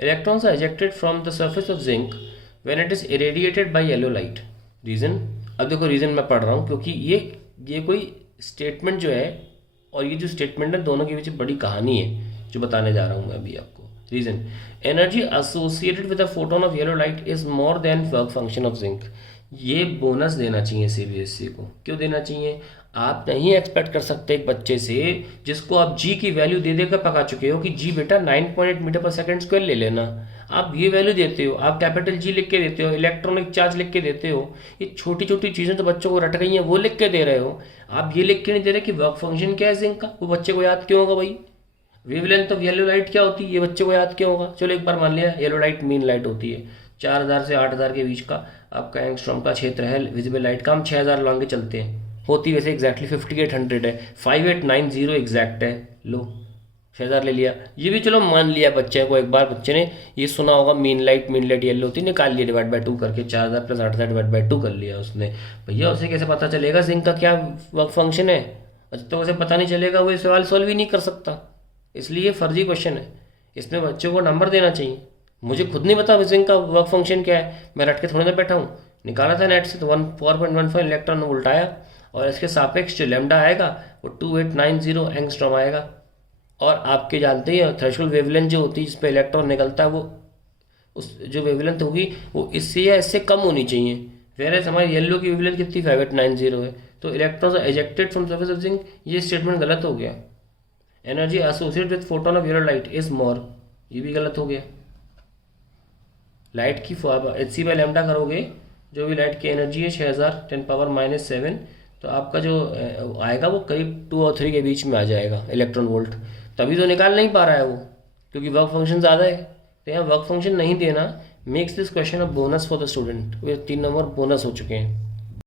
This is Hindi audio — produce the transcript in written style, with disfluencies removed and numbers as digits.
Electrons are ejected from the surface of zinc when it is irradiated by yellow light. Reason, अब देखो रीज़न मैं पढ़ रहा हूँ क्योंकि ये कोई स्टेटमेंट जो है और ये जो स्टेटमेंट है दोनों के पीछे बड़ी कहानी है जो बताने जा रहा हूँ मैं अभी आपको। Reason, energy associated with a photon of yellow light is more than work function of zinc. ये बोनस देना चाहिए सीबीएसई को। क्यों देना चाहिए? आप नहीं एक्सपेक्ट कर सकते एक बच्चे से जिसको आप जी की वैल्यू दे देकर पका चुके हो कि जी बेटा 9.8 मीटर पर सेकंड स्क्वायर ले लेना, आप ये वैल्यू देते हो, आप कैपिटल जी लिख के देते हो, इलेक्ट्रॉनिक चार्ज लिख के देते हो, ये छोटी छोटी चीज़ें तो बच्चों को रट गई हैं वो लिख के दे रहे हो। आप ये लिख के नहीं दे रहे कि वर्क फंक्शन क्या है जिंक का, वो बच्चे को याद क्यों होगा भाई? वेवलेंथ ऑफ येलो लाइट क्या होती है ये बच्चे को याद क्यों होगा? चलो एक बार मान लिया येलो लाइट मीन लाइट होती है 4000 से 8000 के बीच का आपका एंगस्ट्रॉम का क्षेत्र है विजिबल लाइट का, हम 6000 लॉन्ग के चलते हैं, होती वैसे एग्जैक्टली 5800 है, 5890 एग्जैक्ट है, लो 6000 ले लिया। ये भी चलो मान लिया बच्चे को, एक बार बच्चे ने ये सुना होगा मीन लाइट येलो होती है, निकाल लिया डिवाइड बाय 2 करके 4000 प्लस 8000 डिवाइड बाय 2 कर लिया उसने। भैया उसे कैसे पता चलेगा जिंक का क्या वर्क फंक्शन है? तो उसे पता नहीं चलेगा वो ये सवाल सॉल्व ही नहीं कर सकता, इसलिए फर्जी क्वेश्चन है। इसमें बच्चों को नंबर देना चाहिए। मुझे खुद नहीं पता जिंक का वर्क फंक्शन क्या है, मैं रट के थोड़ी ना बैठा हूँ, निकाला था नेट से तो 4.15 इलेक्ट्रॉन उल्टाया और इसके सापेक्ष जो लैम्डा आएगा वो 2890 एंगस्ट्रॉम आएगा। और आपके जानते ही थ्रेशोल्ड वेवलेंथ जो होती है जिस पे इलेक्ट्रॉन निकलता है वो उस जो वेवलेंथ होगी वो इससे या इससे कम होनी चाहिए। वेरएज हमारी येलो की वेवलेंथ कितनी 5890 है, तो electrons are ejected from surface of zinc, ये स्टेटमेंट गलत हो गया। Energy associated with photon of yellow light is more, ये भी गलत हो गया। लाइट की एच सी बाई लैम्डा करोगे, जो भी लाइट की एनर्जी है 6000 10⁻⁷, तो आपका जो आएगा वो करीब 2 और 3 के बीच में आ जाएगा इलेक्ट्रॉन वोल्ट। तभी तो निकाल नहीं पा रहा है वो, क्योंकि वर्क फंक्शन ज़्यादा है। तो यहाँ वर्क फंक्शन नहीं देना makes this question a bonus for the student. Way 3 number bonus हो चुके हैं।